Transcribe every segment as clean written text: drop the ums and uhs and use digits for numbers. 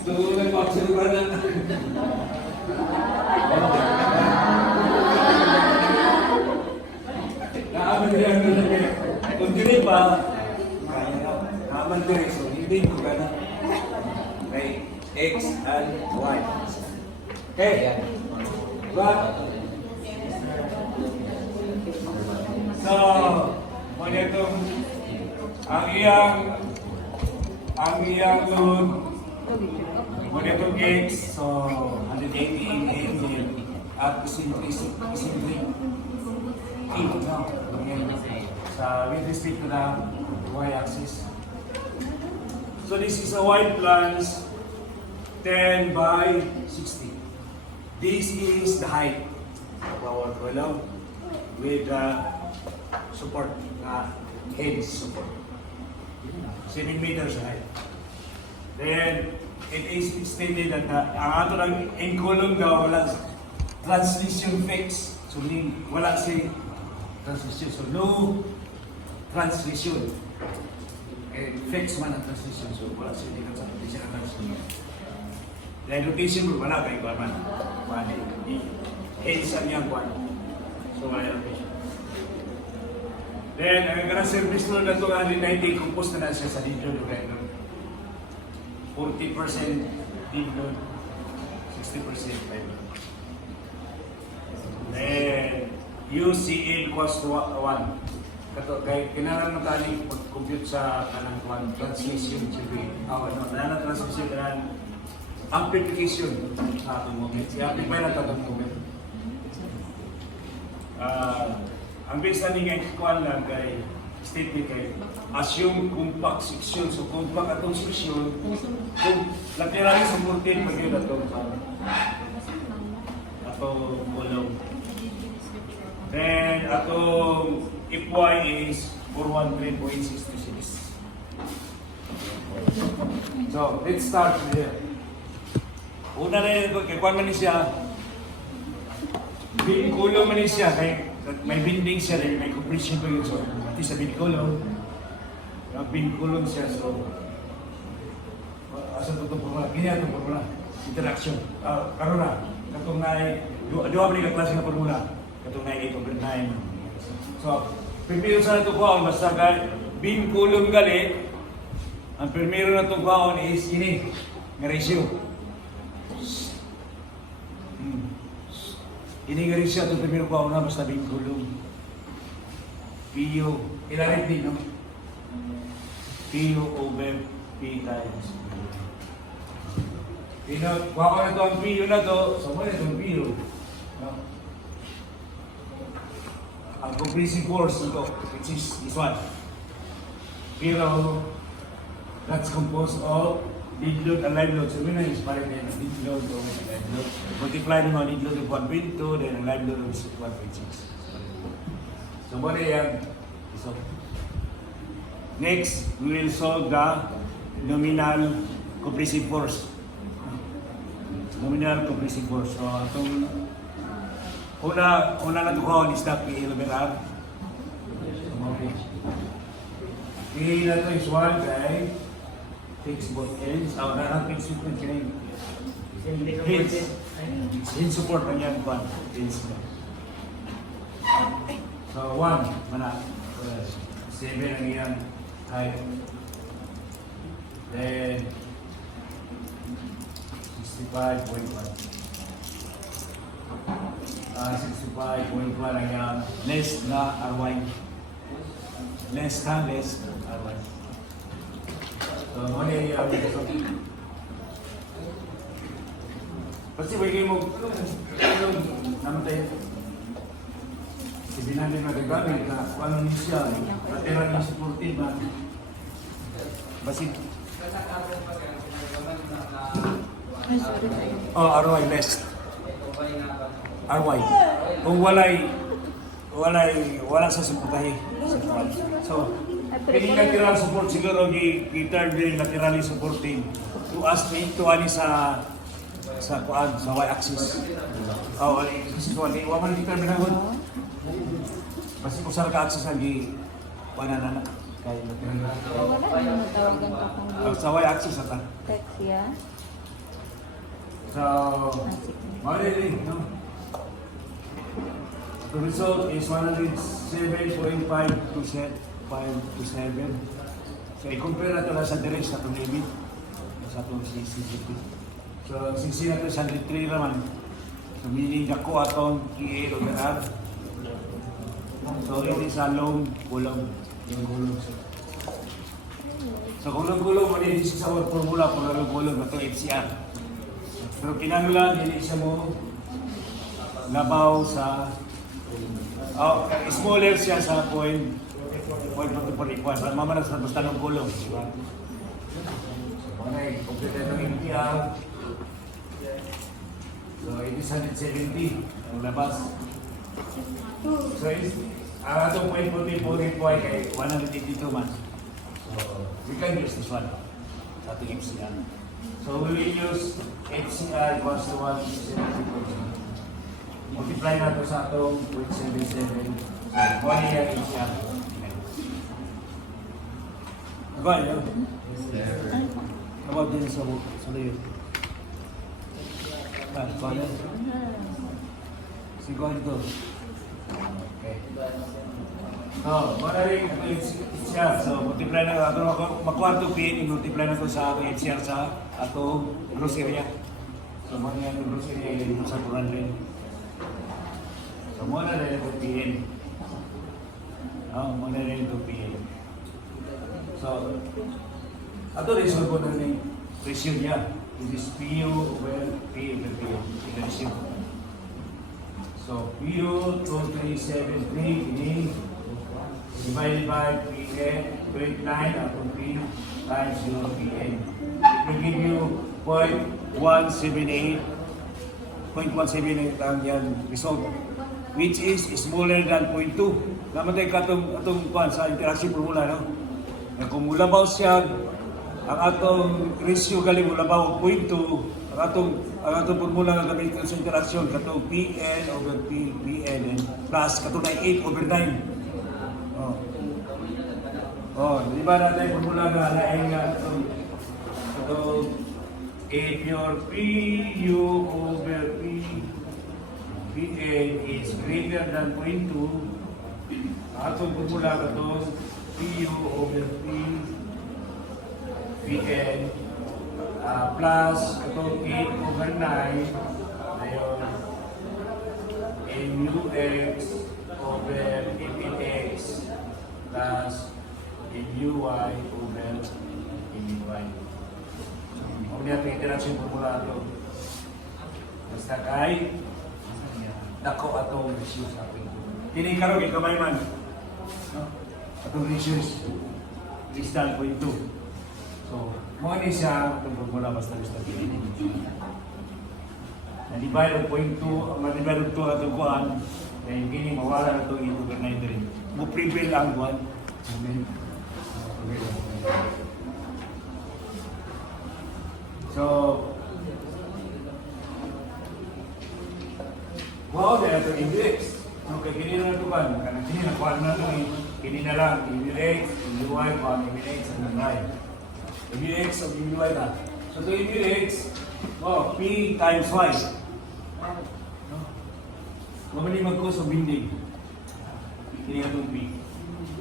Tulungan mo ako sa lugar na. Naaman ko yan na lang. Kung hindi pa, kaya na. Naaman ko rin. So, hindi ko ka na. Okay. X and Y. Okay. Diba? So, muna itong ang iyang load muna itong X, so 180 angel at simply keep no? With respect to the y-axis. So this is a wide plans 10 by 60. This is the height of our column with support, head support. 7 meters height. Then, it is stated that ang ato lang in column daw wala transmission fix. So, wala si transmission. So, no transmission. Fix man ang transmission. So, wala si transmission. Then, rotation wala kay Barman. Head sa niyang kwan. So, wala rotation. Then, ang kanang service nyo na ito, 190, compose na siya sa lead load. 40% lead load, 60% lead load. Then, UCL cost 1. Kaya kinalang natin pag-compute sa kanang transmission. Transmission na amplification sa atong moment. I-amplify na tatong moment. Ang base na nga ikuan lang kay statement kay assume compact section. So compact atong section kung laterally supported pag yun atong column. Then atong FY is 413.66. So let's start here. Una na yun, kay kuan man siya column man siya kay may binding siya rin, may compression pa yun. So, pati sa binkulong, binkulong siya. So, asa ito formula? Ganyan itong formula. Interaction. Karoon na. Katong na dua ba nila klase na formula? Katong na 8 over 9. So, primero sa ito kuhaon, basta ka binkulong gali, ang primero na itong kuhaon is ini, ng ratio. Ini nga rin siya itong primero ko na basta binkulong. PU, ilalit din, no? PU over P times. Kuha ko na ito ang PU na ito, so mo na itong PU. No? Ang compressing force ito, which is this one. Pero, that's composed of lead load and live load. So, we know is parang din ang lead load o live load. Multiply naman lead load of 1.2, then ang live load of 1.6. So, what yan? So, next, we will solve the nominal compressive force. Nominal compressive force. So, itong una na tukaw is the PL over R. Okay. PL na ito is 1 by fix both ends. Not fix it with hinge support pa niyan pa. So 1 mana 7 ang iyang height. Then 65.1. 65.1 ang iyang less na RY. Less RY. So, ano yung kasi wagi mo namatay hindi natin magagamit na kung ano niya siya lateral niya supported na basit RY less RY kung wala sa supportahe so Pwede lateral support siguro third day laterally supporting to us to ani sa kuan sa y-axis. Kasi kuan wa man kita binangon. Basta usar ka axis lagi kuan kay lateral. Wala naman tawagan ka kung sa y-axis ata. text ya. So, really, no? The result is 107.5 to 7. So, i-compare natin na sa direct sa itong limit. Sa itong CCTV. So, CC natin sa 103 naman. So, meaning ako atong EA over R. So, it is a long gulong. Yung gulong. So, gulong-gulong, mali sa formula kung ano gulong na ito, HCR. Pero kinanglan, hindi siya mo labaw sa smaller siya sa point 44. Mamanas na basta ng gulong. Diba? Okay, complete ng HCR. So, it is 170 ang labas. So, ang atong point 44 ay kay 182 man. So, we can use this one sa ating HCR. So, we will use HCR equals to 170. Multiply natin sa atong 0.77. So, 1 year HCR. Ako, ano? About din sa layo. Paano? Sige, ito. Okay. So, maraming HCR. So, multiply na ito. Makuha ito PN, multiply na ito sa HCR sa atong gross area. So, mga yung gross area dito sa 400. So, muna na ito PN. Muna na ito PN. So, ito rin sa na rin ratio niya. It is PU over P over PU. Ito ratio. So, PU 2373 ini divided by PN 29 upon P times 0 PN. It will give you 0.178 ang yan result, which is smaller than 0.2. Namatay ka itong sa interaction formula, no? Na kung mulabaw siya, ang atong ratio galing mulabaw 0.2, ang atong formula nga gamitin sa interaction katong PN over PN plus katong 8 over 9. Di ba natin formula nga lain nga katong if your PU over PN is greater than 0.2, atong formula katong PU over PN plus itong 8 over 9 ngayon MUX over MNX plus MUY over MUY. Kung niya ito interaction formula ito basta kay dako atong ratio sa ating tinikarog ikamay man atong ratios distal 0.2. So, mo ni siya itong formula basta gusto din. Na-divide ang 0.2, ma-divide ang 2 atong kuhaan, kaya yung gini mawala na itong 8 over 9 rin. Mo-prevail ang kuhaan. So, wow, na itong index. Okay, gini na ito ba? Kanang gini na kuhaan na ito gini na lang, MUX, MUY, kuhaan, MNX, and MNY. MUX of MUY na. So to MUX, P times Y. Mamali mag-cause of binding. Hindi nga itong P.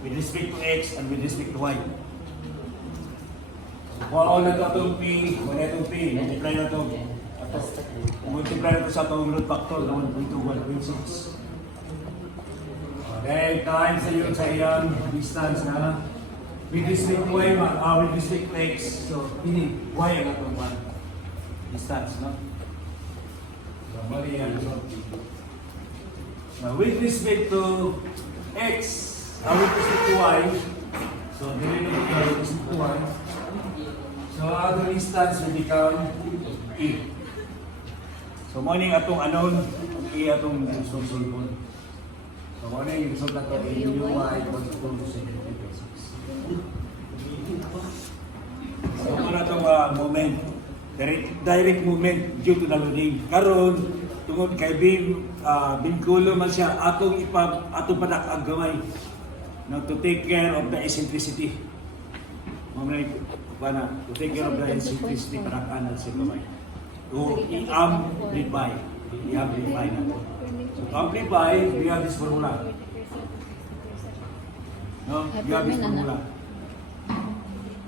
With respect to X and with respect to Y. Kung na itong P, kung na itong P, multiply na ito. Multiply na ito sa itong root factor na 1.2, 1.6. Then times sa yun sa iyang distance na with respect to Y, with respect to X. So, ini Y ang atong one distance, no? So, mali yan. Now, with respect to X, with respect to Y, so, dili na with respect to Y. So, atong distance will become E. So, mo ning atong anon, E atong sulsulpon. So, mo ning result nato A, U, Y, equals to 2.76. So, ano na itong moment, direct movement due to the loading. Karon tungod kay bingkulo man siya, atong panak gamay now to take care of the eccentricity. Mamay, to take care of the eccentricity, panak-anan siya gamay. to i-amplify. I-amplify na to. So to amplify, we have this formula. No? We have this formula.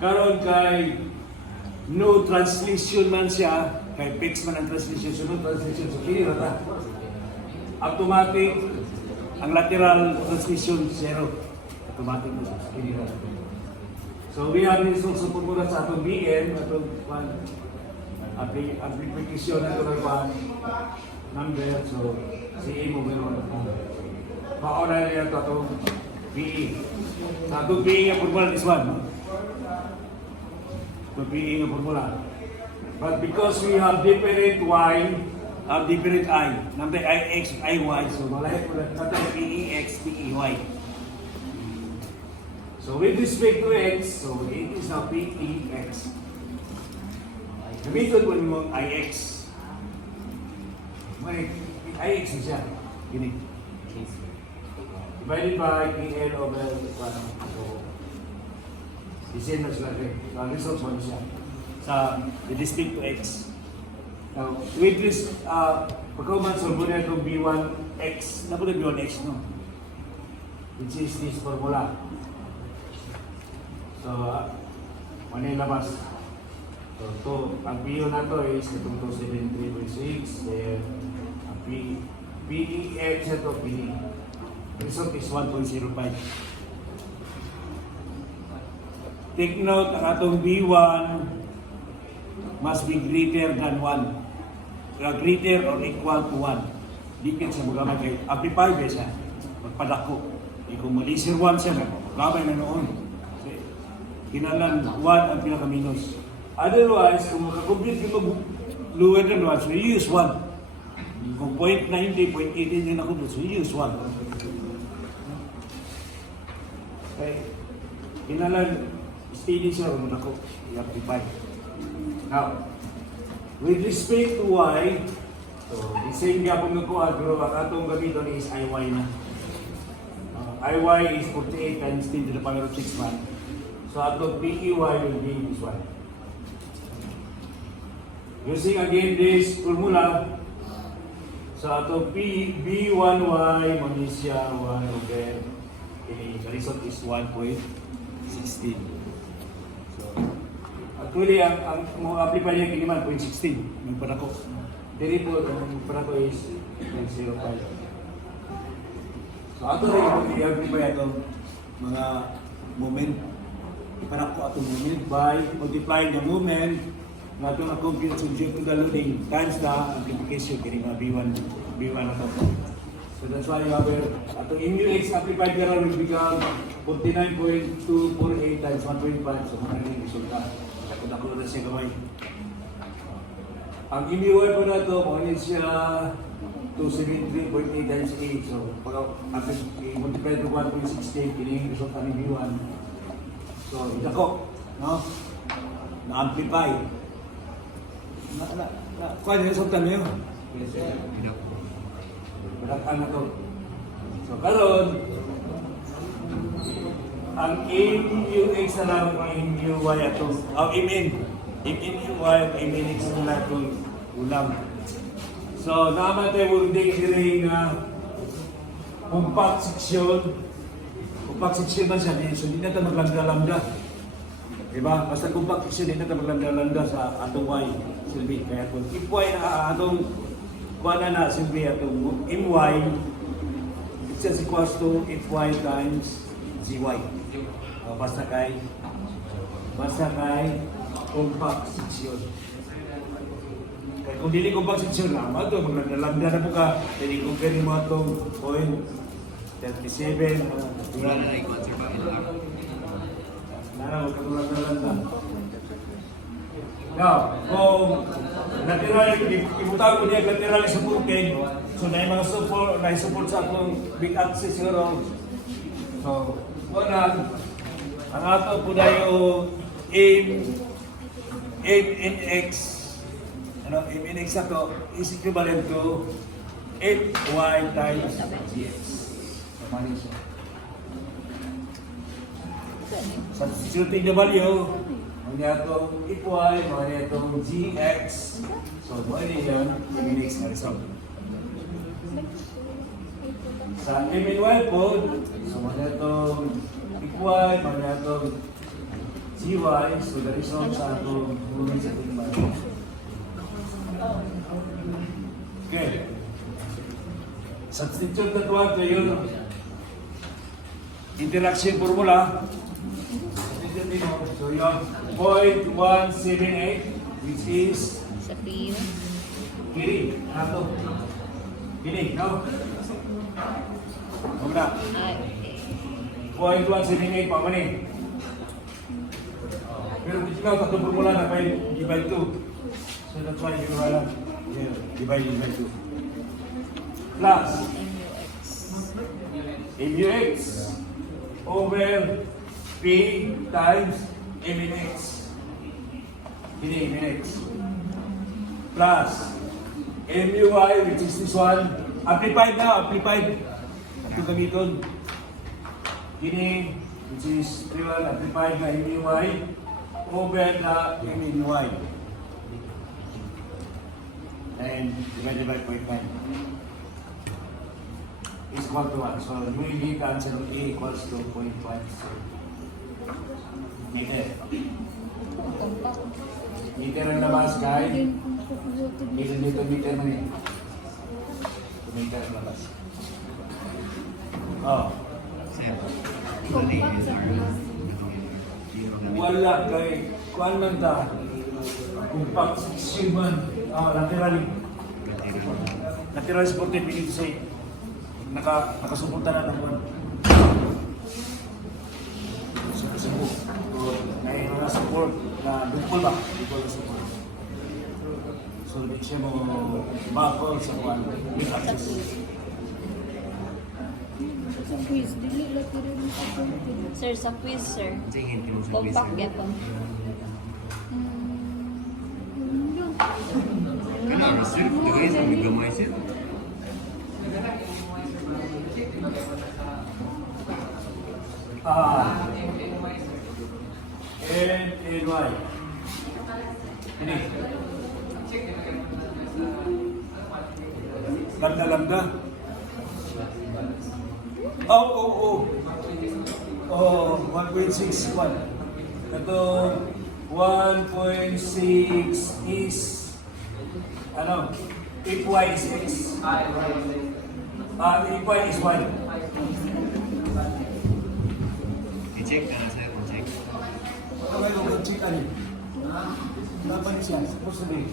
Karon kay no translation man siya, kay fix man ang translation, so no translation, so kini rata. Automatic, ang lateral transmission, zero. Automatic mo siya, kini rata. So we have this also formula sa atong BN, atong application na ito ng number, so CA mo meron na pauna niya ito atong PE. Sa atong PE nga formula is 1. No? Itong PE nga formula. But because we have different Y, different I, number IX, IY, so malahit mo na natin PEX, PEY. So with respect to X, so it is now PEX. Gamitin po mo IX. May IX siya. Gini. Divided by PL over 1. So, isin na sila rin. So, ang result mo siya. With respect to X. Now, with this, pagkauman, so muna itong B1X. Na po na B1X, no? Which is this formula. So, ano yung labas? So, ang PO na to is itong 273.6. Then, ang PEX ito, PE. Result is 1.05. Take note, ang atong B1 must be greater than 1. Greater or equal to 1. Dikit sa mga kay amplify ba siya? Magpadako. Kung malisir 1 siya, gamay na noon. Kinalan 1 ang pinaka-minus. Otherwise, kung makakompute yung lower than 1, so you use 1. Kung 0.90, 0.18 yung nakompute, so you use 1. Okay. Kinalan, steady siya, kung ako, i-amplify. Now, with respect to Y, so, the same gapong nagkuha, pero ang atong gamiton is IY na. IY is 48 times 10 to the power of 6 man. So, atong PEY will be this one. Using again this formula, so atong B1Y minus 1 over the result is 1.16. So, actually, ang amplify niya kiniman 0.16. Yung panako. Dili po, ang panako is 0.05. So, ato rin i-amplify itong mga moment. Ipanako atong moment by multiplying the moment na itong na-compute subject to the loading times the amplification kini mga B1 na ito. So that's why atong MUX amplified error will become 49.248 times 1.5. So mga rin resulta. Ako na siya gamay. Ang MUY po na ito, kung ano siya 273.8 times 8. So pag i-multiply to 1.16, kini yung resulta ng B1. So, idako, no? Na-amplify. Kuha niyo sa tanyo? Yes, sir. Padakan na to. So, karon ang MUX na lang ang MUY ato. Ang MNUY, MNX na lang itong ulam. So, naman tayo munding sila nga compact section. Compact section man siya, so hindi natin maglanda-landa. Diba? Basta compact section, hindi natin maglanda-landa sa atong Y, silbi. Kaya kung if Y na atong kuha na silbi atong MY, it's just equals to FY times ZY. Basta kay compact section. Kaya kung dili compact section na, maglanda-landa na po ka, hindi compare mo atong point 37, wala na ikaw sa LR. Nara, huwag kang lang. Now, kung lateral, ibutang ko niya lateral supporting, so na yung mga support sa akong big axis siguro. So, una, ang ato po na yung MNX, MNX ato is equivalent to FY times GX. Substituting the value, Mga itong equal, mga itong GX. So, mga yun, yung next na result. Sa MNY po, so mga itong equal, mga itong GY, so the result sa itong moving sa tingman. Okay. Substitute that one to yung interaction formula. So you have 0.178, which is Sa P. kiri. Ano? Kiri, no? Huwag na. Ay, okay. 0.178 pa man eh. Pero dito na, tatlong formula na by divide 2. So that's why you wala. Yeah, divide by 2. Plus MUX. MUX over P times MNX. Ini MNX. Plus MUY, which is this one. Amplified na, amplified. Ito gamiton. Ini, which is real amplified na MUY over na MNY. And divided by 0.9 is equal to 1. So you will need the answer of A equals to 0.1. Meter. Meter ang labas, guys. Meter man eh. Meter ang labas. Oh. Wala kay kuan man ta. Compact section laterally. Lateral supported we need to say. Nakasuporta na ng kuan. Support. May mga support na dupol ba? Dupol support. So, di siya mo bakol sa kuan. With access. Sa quiz, dili lang pero sa quiz. Sir, sa quiz, sir. Tingin ko sa quiz. Compact yapon. Ano, sir? Di kayo sa may gamay, sir? And Y. Ini. Lambda. Oh, 1.61. Ito, 1.6 is, ano, if Y is X. If Y is Y. I-check na, sir. I-check. Ano yung check ano? Dapat siya, supposed to be.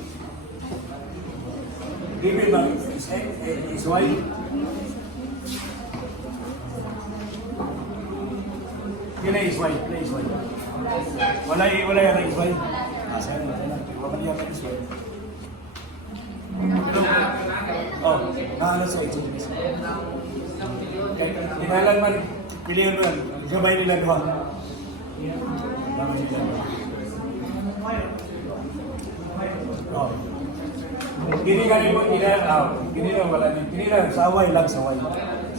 Given ba is X, is Y? Kila is Y, kila is Y. Wala yung is Y. Sa'yo, wala yung is Y. Oh, nahala sa ito. Dinalan man, pilihan mo yan. Gabay nila doon. Oh. Gini ka rin po, gini lang wala din. Gini lang, saway lang, saway.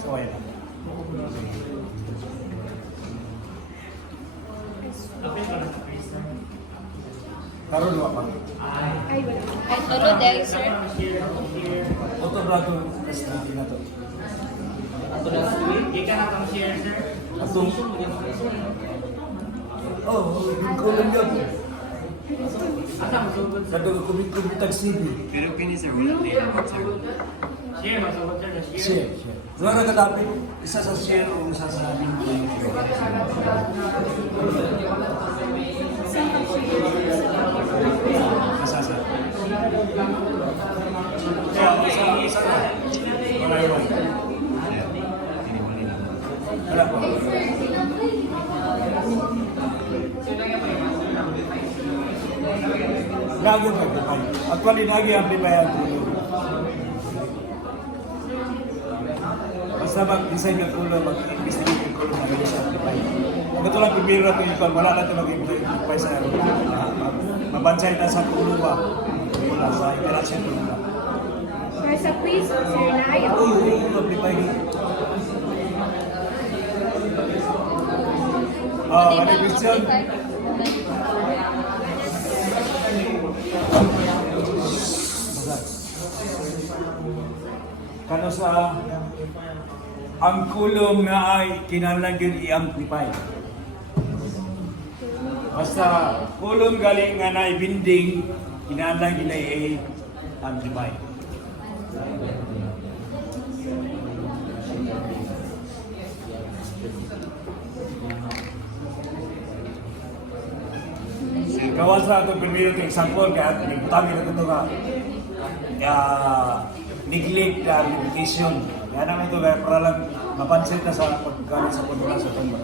Saway lang. Karoon mo pa. Ay, wala. Ay, tulo dahil, sir. Autobrato, kasi na to. Atong kulang yun. Kadang kumintag CV. Pero kini, sir, wala na yung sir. Share. Wala na kadapit, isa sa share o isa sa link. Isa sa. Kaya isa na. Wala yun. Wala po. Gago ka amplify. Actually, nagi amplify ang basta mag-design ng kulo, mag-investigate ng kulo, mag-design sa amplify. Ang ito lang pipiro na ito, wala na ito mag-amplify sa mabansay na sa kulo ba? Wala sa interaction kulo ba? Ay, sa quiz, sir, na ayaw. Oo, amplify. Ano question? kano sa ang kulong na ay kinahanglan gyud i-amplify. Basta kulong galing nga na binding kinahanglan gyud i-amplify. Gawa sa ito, primero ito example, kaya nagputami na ito nga neglect na limitation. Kaya naman ito, kaya para lang mapansin na sa pagkalit sa pagkalit sa tumba.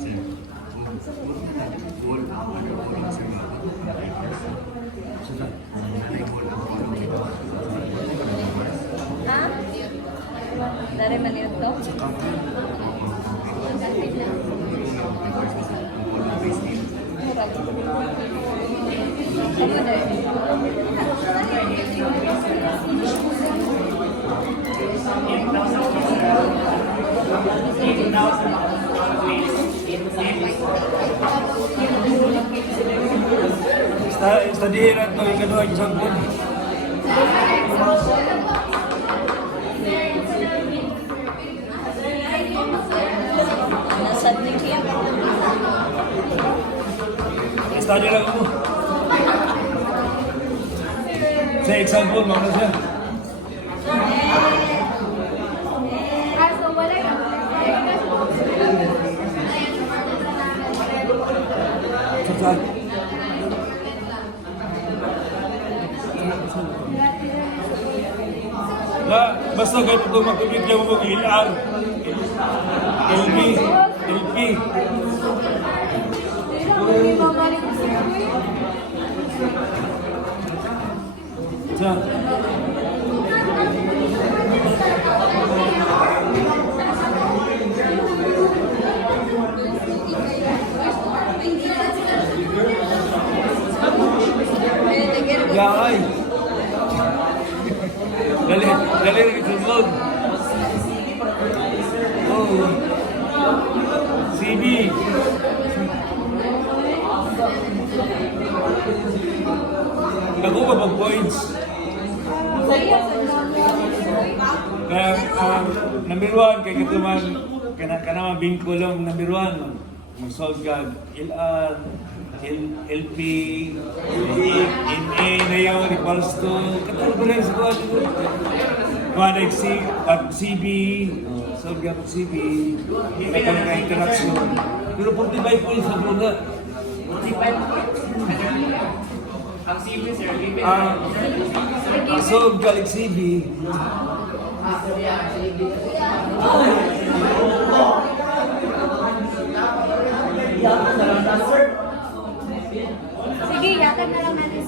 Sir, wall, wall, sir. Ha? Dari man yun to? Ano na? Studyhin na ito, ikadua yung sampun. Nasad ni Kim. Study lang mo. Sa example, mga siya. So wala yung Sa na, basta kayo ito magkabigyan mo mag-ilan. LP. LP. Hindi babalik ko sa Sa Yay! Dali, dali rin isunod. Oh. CB. Ako ba pag points? Kaya, number one, kay katuman, kanama bingkulong number one, mag-solve ka, LR, LP, NA na yun, equals to, katulad ko rin sa kuha dito. CB, solve ka pag CB, katulad ka interaction. Pero 45 points na muna. 45 points. Ang CB, sir, give it. Solve ka like CB. Sige, yatag na lang natin